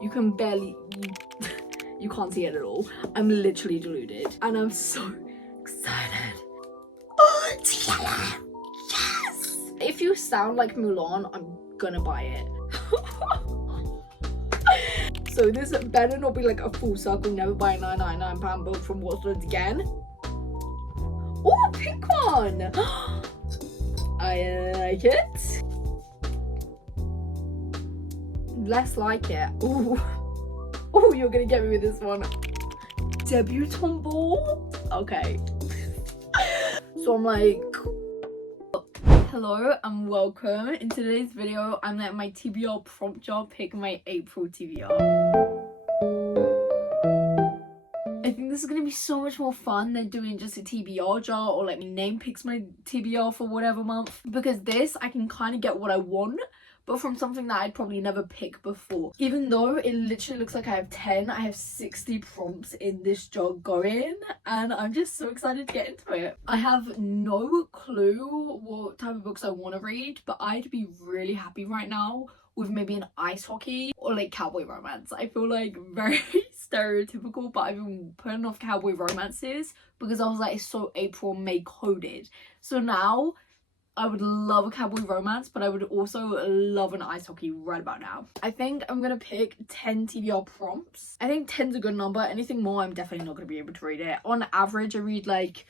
You can barely, you can't see it at all. I'm literally deluded. And I'm so excited. Oh, it's yellow. Yes! If you sound like Mulan, I'm gonna buy it. So this better not be like a full circle, never buy a £9.99 book from Watson's again. Oh, pink one! I like it. Less like it. Ooh. Oh, you're gonna get me with this one. Debutante ball? Okay. So I'm like, hello and welcome. In today's video, I'm letting my TBR prompt jar pick my April TBR. I think this is going to be so much more fun than doing just a TBR jar or let me name picks my TBR for whatever month. Because this, I can kind of get what I want, but from something that I'd probably never pick before. Even though it literally looks like I have 10, I have 60 prompts in this jar going, and I'm just so excited to get into it. I have no clue what type of books I want to read, but I'd be really happy right now with maybe an ice hockey or like cowboy romance. I feel like very stereotypical, but I've been putting off cowboy romances because I was like, it's so April May coded. So now I would love a cowboy romance, but I would also love an ice hockey right about now. I think I'm gonna pick 10 TBR prompts. I think 10's a good number. Anything more, I'm definitely not gonna be able to read it. On average, I read like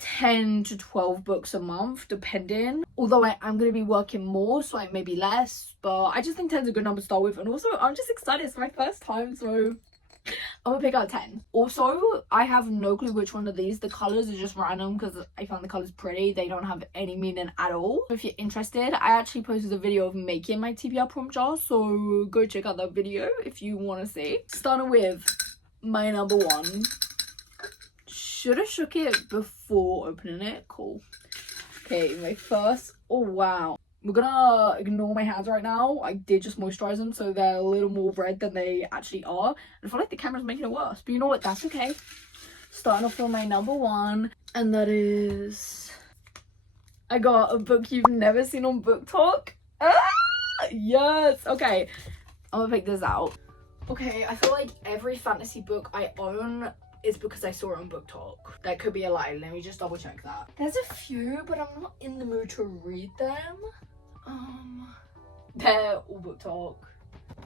10 to 12 books a month, depending. Although I'm gonna be working more, so like maybe less, but I just think 10's a good number to start with. And also, I'm just excited. It's my first time, so I'm gonna pick out 10. Also, I have no clue which one of these. The colors are just random because I found the colors pretty. They don't have any meaning at all. If you're interested, I actually posted a video of making my TBR prompt jar, so go check out that video if you want to see. Starting with my number one. Should have shook it before opening it. Cool. Okay, my first. Oh wow. We're gonna ignore my hands right now. I did just moisturize them, so they're a little more red than they actually are. And I feel like the camera's making it worse, but you know what? That's okay. Starting off with my number one, and that is, I got a book you've never seen on Book Talk. Ah, yes. Okay, I'm gonna pick this out. Okay, I feel like every fantasy book I own is because I saw it on Book Talk. That could be a lie. Let me just double check that. There's a few, but I'm not in the mood to read them. They're all Book Talk.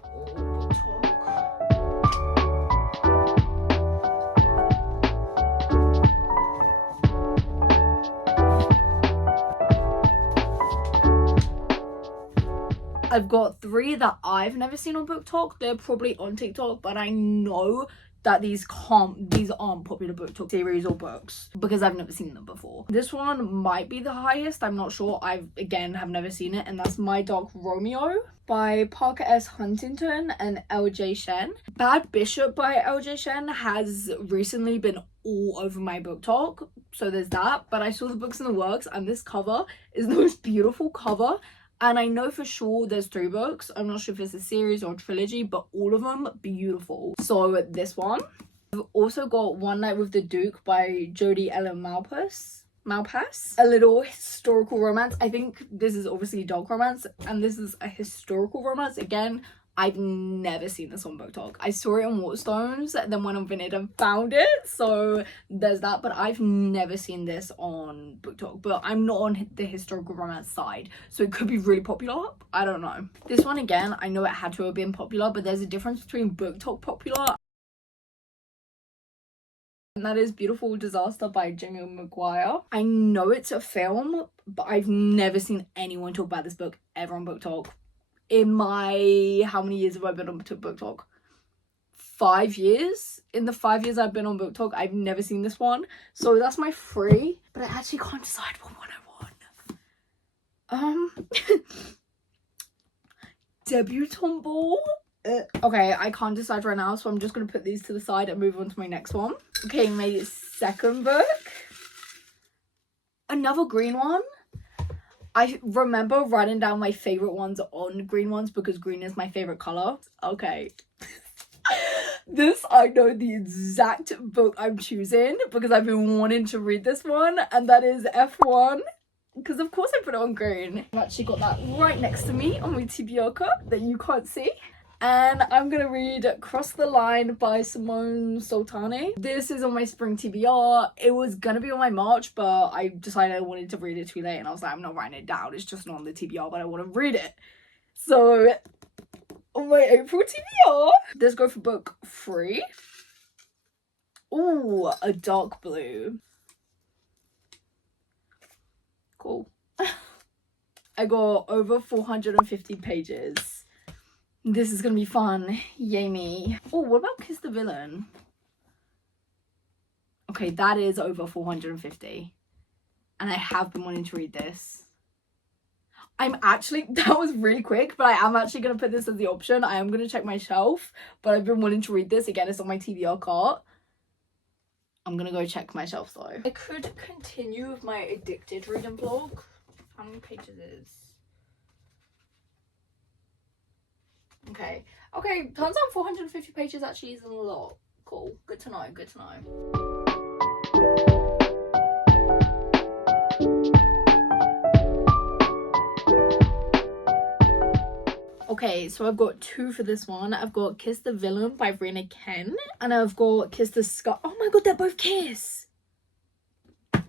All Book Talk. I've got 3 that I've never seen on Book Talk. They're probably on TikTok, but I know that these aren't popular Book Talk series or books because I've never seen them before. This one might be the highest, I'm not sure. I again have never seen it, and that's My Dog Romeo by Parker S. Huntington and LJ Shen. Bad Bishop by LJ Shen has recently been all over my Book Talk, so there's that. But I saw the books in the works, and this cover is the most beautiful cover. And I know for sure there's 3 books. I'm not sure if it's a series or a trilogy, but all of them beautiful. So this one. I've also got One Night with the Duke by Jodi Ellen Malpass. A little historical romance. I think this is obviously dog romance, and this is a historical romance. Again, I've never seen this on Book Talk. I saw it on Waterstones, then went on Vinted and found it. So there's that, but I've never seen this on Book Talk. But I'm not on the historical romance side, so it could be really popular. I don't know. This one, again, I know it had to have been popular, but there's a difference between Book Talk popular. And that is Beautiful Disaster by Jamie Maguire. I know it's a film, but I've never seen anyone talk about this book ever on Book Talk. In my, how many years have I been on Book Talk? 5 years. In the 5 years I've been on Book Talk, I've never seen this one. So that's my 3, but I actually can't decide what one I want. Debutante ball? Okay, I can't decide right now, so I'm just going to put these to the side and move on to my next one. Okay, my second book. Another green one. I remember writing down my favorite ones on green ones because green is my favorite color. Okay. This, I know the exact book I'm choosing because I've been wanting to read this one, and that is F1. Because of course I put it on green. I've actually got that right next to me on my TBR cup that you can't see. And I'm gonna read Cross the Line by Simone Sultani. This is on my spring TBR. It was gonna be on my March, but I decided I wanted to read it too late, and I was like, I'm not writing it down, it's just not on the TBR, but I want to read it. So on my April TBR, let's go for book 3. Ooh, a dark blue. Cool. I got over 450 pages. This is gonna be fun. Yay me. Oh, what about Kiss the Villain? Okay, that is over 450. And I have been wanting to read this. I'm actually, that was really quick, but I am actually going to put this as the option. I am going to check my shelf, but I've been wanting to read this. Again, it's on my TBR cart. I'm going to go check my shelf though. I could continue with my addicted reading blog. How many pages is? Okay. Okay, turns out 450 pages actually isn't a lot. Cool. Good to know, good to know. Okay, so I've got 2 for this one. I've got Kiss the Villain by Rena Ken. And I've got Kiss the Sky. Oh my god, they're both Kiss!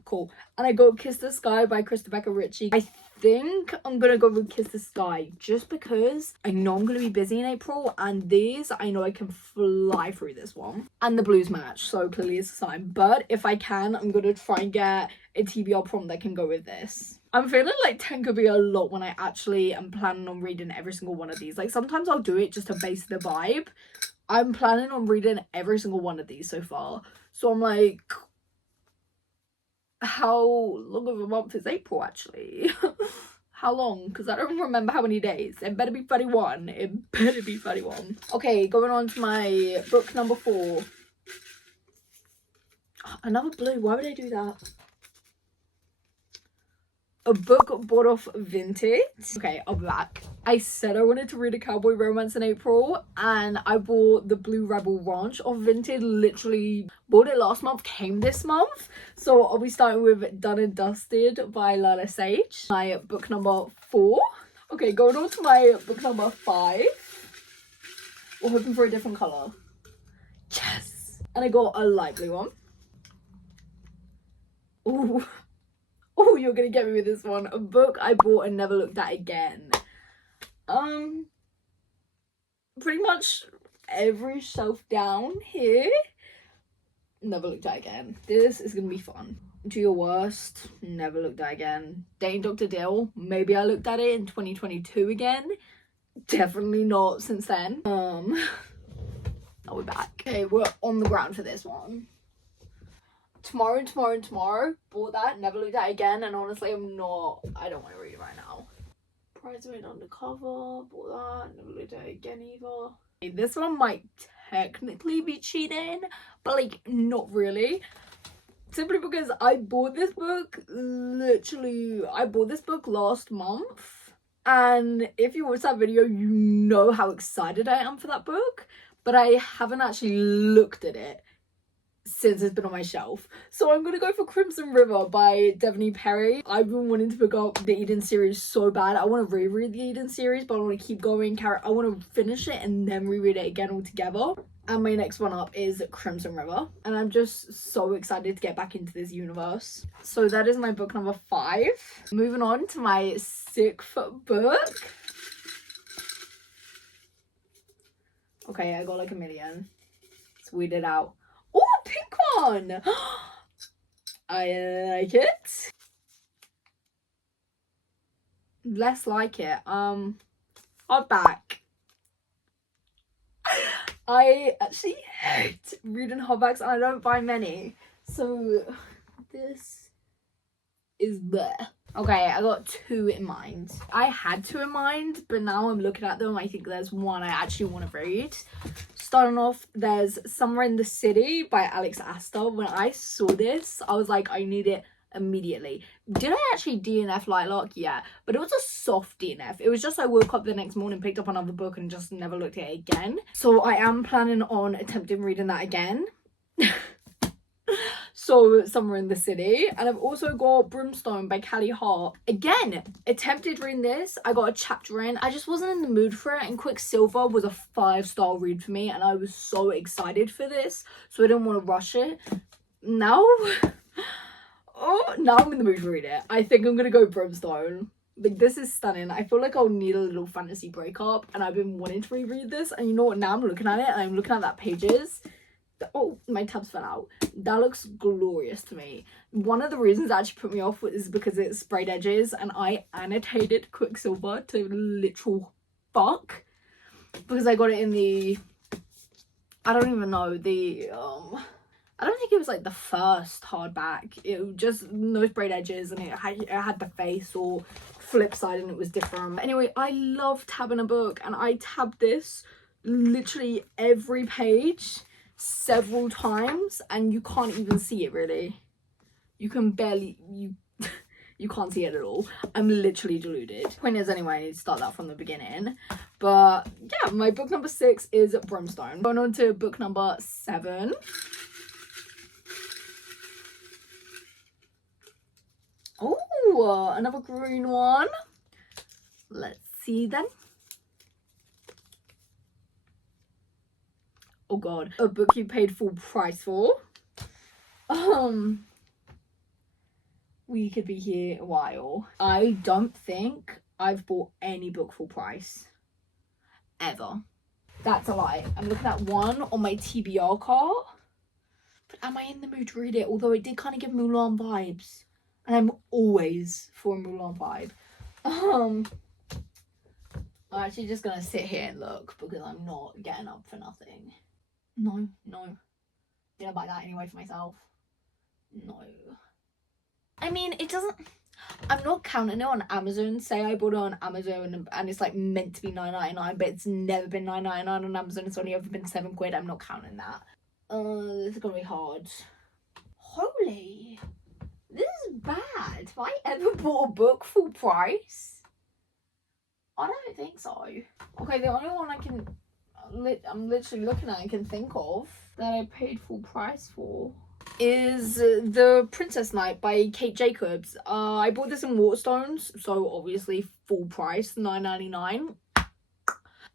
Cool. And I got Kiss the Sky by Christopher Ritchie. I think I'm gonna go with Kiss the Sky just because I know I'm gonna be busy in April, and these I know I can fly through this one. And the blues match, so clearly it's a sign. But if I can, I'm gonna try and get a TBR prompt that can go with this. I'm feeling like 10 could be a lot when I actually am planning on reading every single one of these. Like sometimes I'll do it just to base the vibe. I'm planning on reading every single one of these so far. So I'm like, how long of a month is April actually? How long? Because I don't remember how many days. It better be 31. It better be 31. Okay, going on to my book number 4. Another blue. Why would I do that? A book bought off Vinted. Okay, I'll be back. I said I wanted to read a cowboy romance in April, and I bought The Blue Rebel Ranch off Vinted. Literally bought it last month, came this month. So I'll be starting with Done and Dusted by Lala Sage. My book number 4. Okay, going on to my book number 5. We're hoping for a different colour. Yes! And I got a light blue one. Ooh. Oh, you're gonna get me with this one. A book I bought and never looked at again. Pretty much every shelf down here. Never looked at again. This is gonna be fun. Do Your Worst. Never looked at again. Dating Dr. Dill. Maybe I looked at it in 2022 again. Definitely not since then. Now we're back. Okay, we're on the ground for this one. Tomorrow and Tomorrow and Tomorrow. Bought that, never looked at it again, and honestly I don't want to read it right now. Bridesmaid Undercover. Bought that, never looked at it again either. Okay, this one might technically be cheating, but like not really. Simply because I bought this book last month, and if you watch that video you know how excited I am for that book, but I haven't actually looked at it since it's been on my shelf. So I'm gonna go for Crimson River by Devney Perry. I've been wanting to pick up the Eden series so bad. I want to reread the Eden series, but I want to keep going. I want to finish it and then reread it again all together. And my next one up is Crimson River, and I'm just so excited to get back into this universe. So that is my book number 5. Moving on to my 6th book. Okay, I got like a million. Let's weed it out. Oh, pink one! I like it. Less like it. Hardback. I actually hate reading hardbacks, and I don't buy many. So this is bleh. Okay, I got 2 in mind. I had 2 in mind, but now I'm looking at them, I think there's one I actually want to read. Starting off, there's Somewhere in the City by Alex Astor. When I saw this, I was like, I need it immediately. Did I actually DNF Lightlock? Yeah, but it was a soft DNF. It was just I woke up the next morning, picked up another book, and just never looked at it again. So I am planning on attempting reading that again. So Somewhere in the City. And I've also got Brimstone by Callie Hart. Again, attempted reading this. I got a chapter in. I just wasn't in the mood for it. And Quicksilver was a 5-star read for me. And I was so excited for this. So I didn't want to rush it. Now, now I'm in the mood to read it. I think I'm going to go Brimstone. Like, this is stunning. I feel like I'll need a little fantasy breakup. And I've been wanting to reread this. And you know what? Now I'm looking at it. And I'm looking at that pages. Oh, my tabs fell out. That looks glorious to me. One of the reasons that actually put me off is because it's sprayed edges, and I annotated Quicksilver to literal fuck because I got it in the, I don't even know, the I don't think it was like the first hardback. It was just no sprayed edges, and it had the face or flip side, and it was different. Anyway, I love tabbing a book, and I tabbed this literally every page several times, and you can't even see it really. You can barely, you can't see it at all. I'm literally deluded. Point is, anyway, I need to start that from the beginning. But yeah, my book number 6 is Brimstone. Going on to book number 7. Oh, another green one. Let's see then. Oh god, a book you paid full price for. We could be here a while. I don't think I've bought any book full price ever. That's a lie. I'm looking at one on my TBR cart, but am I in the mood to read it? Although it did kind of give Mulan vibes, and I'm always for a Mulan vibe. I'm actually just gonna sit here and look because I'm not getting up for nothing. No. Didn't buy that anyway for myself. No. I mean, it doesn't... I'm not counting it on Amazon. Say I bought it on Amazon and it's like meant to be $9.99, but it's never been $9.99 on Amazon. It's only ever been £7. I'm not counting that. This is gonna be hard. Holy. This is bad. Have I ever bought a book full price? I don't think so. Okay, the only one I'm literally looking at and can think of that I paid full price for is The Princess Knight by Kate Jacobs. I bought this in Waterstones, so obviously full price, $9.99.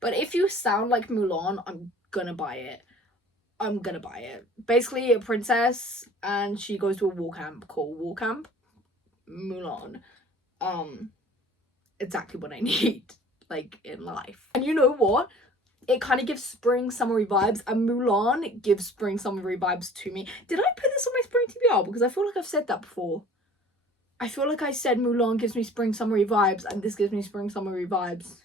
But if you sound like Mulan, I'm gonna buy it. Basically, a princess, and she goes to a war camp called War Camp Mulan. Exactly what I need, like, in life. And you know what? It kind of gives spring summery vibes, and Mulan gives spring summery vibes to me. Did I put this on my spring TBR? Because I feel like I've said that before. I feel like I said Mulan gives me spring summery vibes, and this gives me spring summery vibes.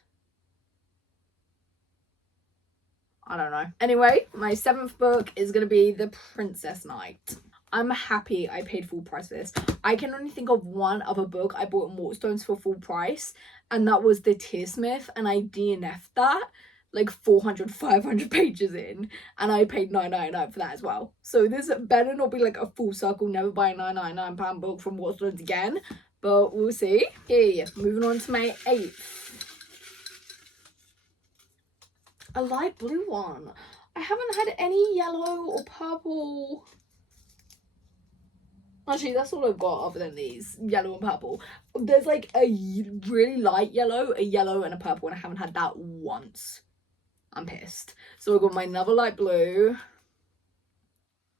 I don't know. Anyway, my 7th book is going to be The Princess Knight. I'm happy I paid full price for this. I can only think of one other book I bought in Waterstones for full price, and that was The Tearsmith, and I DNF'd that like 500 pages in, and I paid £9.99 for that as well. So this better not be like a full circle, never buy a £9.99 book from Waterstones again, but we'll see. Okay, moving on to my 8th. A light blue one. I haven't had any yellow or purple. Actually, that's all I've got other than these, yellow and purple. There's like a really light yellow, a yellow, and a purple, and I haven't had that once. I'm pissed. So I've got my another light blue.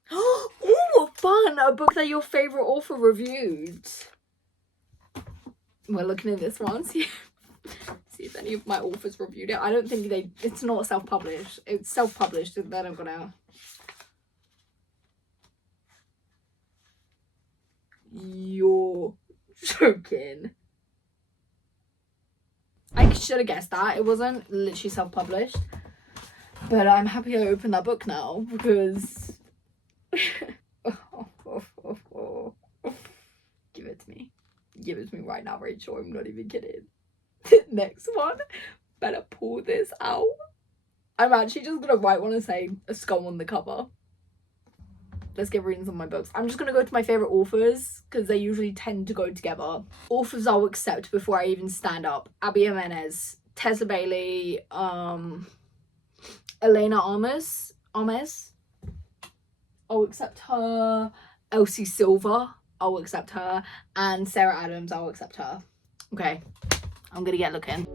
Oh, what fun! A book that your favourite author reviewed. We're looking at this one. See if any of my authors reviewed it. I don't think it's not self-published. It's self-published, and then I'm gonna... You're joking. I should have guessed that. It wasn't literally self-published. But I'm happy I opened that book now, because... Give it to me. Give it to me right now, Rachel. I'm not even kidding. Next one. Better pull this out. I'm actually just gonna write one and say a skull on the cover. Let's get reading some of my books. I'm just gonna go to my favourite authors, because they usually tend to go together. Authors I'll accept before I even stand up. Abby Jimenez, Tessa Bailey, Elena Armes. I'll accept her. Elsie Silver, I'll accept her. And Sarah Adams, I'll accept her. Okay, I'm gonna get looking.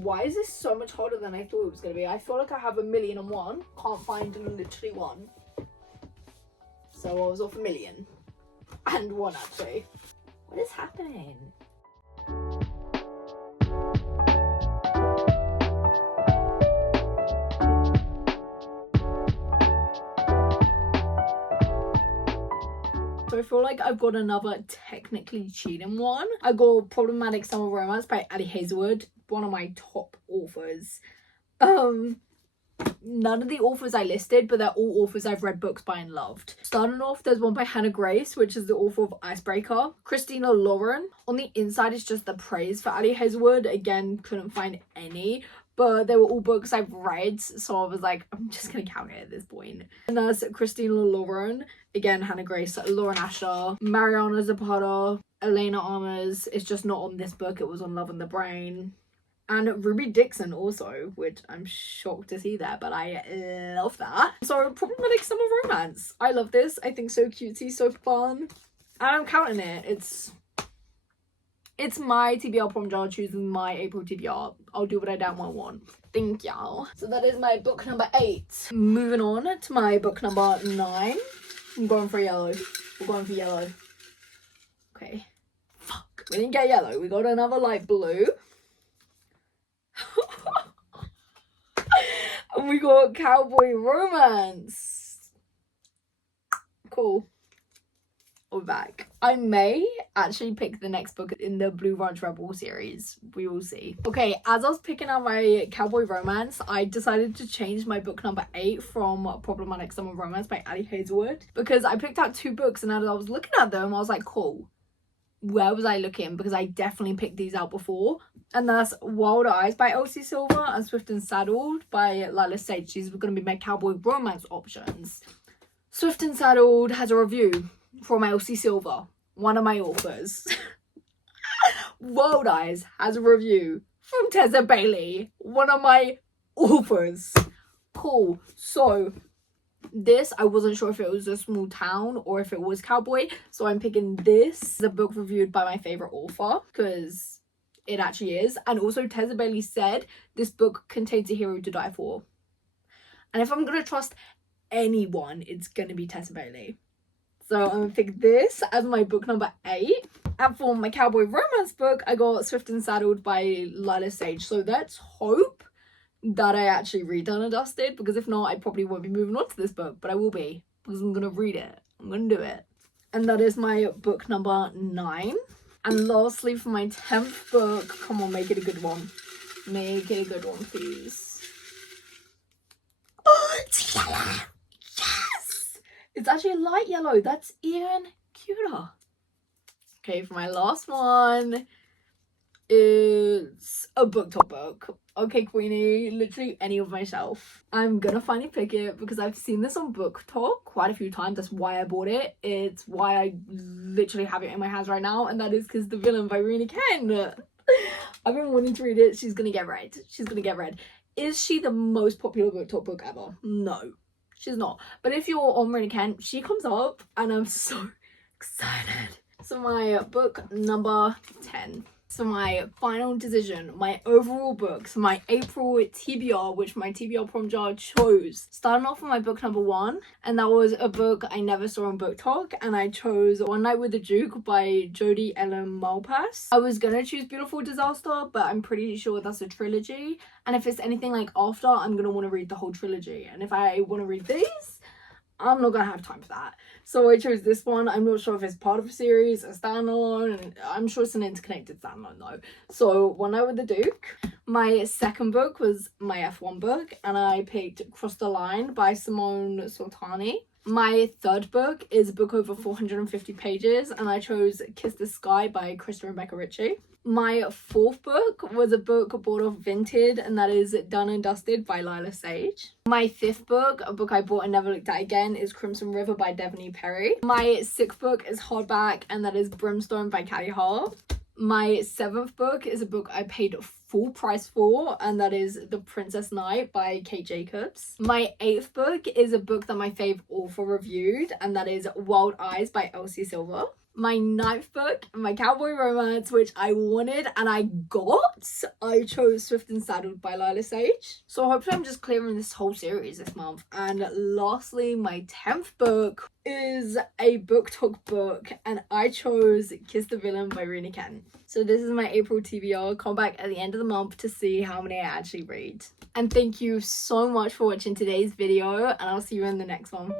Why is this so much harder than I thought it was going to be? I feel like I have 1,000,001. Can't find literally one. So I was off 1,000,000. And one, actually. What is happening? So I feel like I've got another technically cheating one. I got Problematic Summer Romance by Ali Hazelwood, one of my top authors. None of the authors I listed, but they're all authors I've read books by and loved. Starting off, there's one by Hannah Grace, which is the author of Icebreaker. Christina Lauren. On the inside is just the praise for Ali Hazelwood. Again, couldn't find any, but they were all books I've read, so I was like, I'm just gonna count it at this point. And that's Christina Lauren. Again, Hannah Grace, Lauren Asher, Mariana Zapata, Elena Armours. It's just not on this book, it was on Love and the Brain. And Ruby Dixon also, which I'm shocked to see that, but I love that. So, Problematic Summer Romance. I love this. I think so cutesy, so fun. And I'm counting it. It's my TBR prom jar choosing my April TBR. I'll do what I damn well want. Thank y'all. So that is my book number 8. Moving on to my book number 9. I'm going for yellow. We're going for yellow. Okay. Fuck. We didn't get yellow. We got another light blue. And we got Cowboy Romance. Cool. We're back. I may actually pick the next book in the Blue Ranch Rebel series. We will see. Okay, as I was picking out my Cowboy Romance, I decided to change my book number 8 from Problematic Summer Romance by Ali Hazelwood, because I picked out 2 books and as I was looking at them, I was like, cool. Where was I looking? Because I definitely picked these out before. And that's Wild Eyes by Elsie Silver and Swift and Saddled by Lila Sage. These were going to be my Cowboy Romance options. Swift and Saddled has a review from Elsie Silver, one of my authors. Wild Eyes has a review from Tessa Bailey, one of my authors. Cool. So this, I wasn't sure if it was a small town or if it was Cowboy, so I'm picking this. The book reviewed by my favorite author, because it actually is. And also Tessa Bailey said this book contains a hero to die for. And if I'm gonna trust anyone, it's gonna be Tessa Bailey. So I'm gonna pick this as my book number 8. And for my Cowboy Romance book, I got Swift and Saddled by Lila Sage. So let's hope that I actually read Done and Dusted, because if not, I probably won't be moving on to this book, but I will be, because I'm gonna read it. I'm gonna do it. And that is my book number 9. And lastly, for my 10th book, come on, make it a good one. Make it a good one, please. Oh, it's yellow! Yes! It's actually a light yellow. That's even cuter. Okay, for my last one, it's a book top book. Okay, Queenie, literally any of myself. I'm gonna finally pick it because I've seen this on Book Talk quite a few times. That's why I bought it. It's why I literally have it in my hands right now, and that is because The Villain by Rina Ken. I've been wanting to read it. She's gonna get read. She's gonna get read. Is she the most popular Book Talk book ever? No, she's not. But if you're on Rina Ken, she comes up, and I'm so excited. So my book number 10. So my final decision, my overall book, so my April TBR, which my TBR prom jar chose. Starting off with my book number 1, and that was a book I never saw on Book Talk, and I chose One Night with the Duke by Jodie Ellen Malpass. I was gonna choose Beautiful Disaster, but I'm pretty sure that's a trilogy, and if it's anything like After, I'm gonna want to read the whole trilogy, and if I want to read these, I'm not gonna have time for that. So I chose this one. I'm not sure if it's part of a series, a standalone, and I'm sure it's an interconnected standalone though. So One Night with the Duke. My second book was my F1 book, and I picked Cross the Line by Simone Soltani. My third book is a book over 450 pages, and I chose Kiss the Sky by Krista Rebecca Ritchie. My fourth book was a book bought off Vinted, and that is Done and Dusted by Lila Sage. My fifth book, a book I bought and never looked at again, is Crimson River by Devoney Perry. My sixth book is hardback, and that is Brimstone by Callie Hall. My seventh book is a book I paid full price for, and that is The Princess Knight by Kate Jacobs. My eighth book is a book that my fave author reviewed, and that is Wild Eyes by Elsie Silver. My ninth book, my cowboy romance, which I wanted and I got, I chose Swift and Saddled by Lila Sage. So hopefully I'm just clearing this whole series this month. And lastly, my 10th book is a book talk book, and I chose Kiss the Villain by Rena Kent. So this is my April TBR. Come back at the end of the month to see how many I actually read. And thank you so much for watching today's video, and I'll see you in the next one.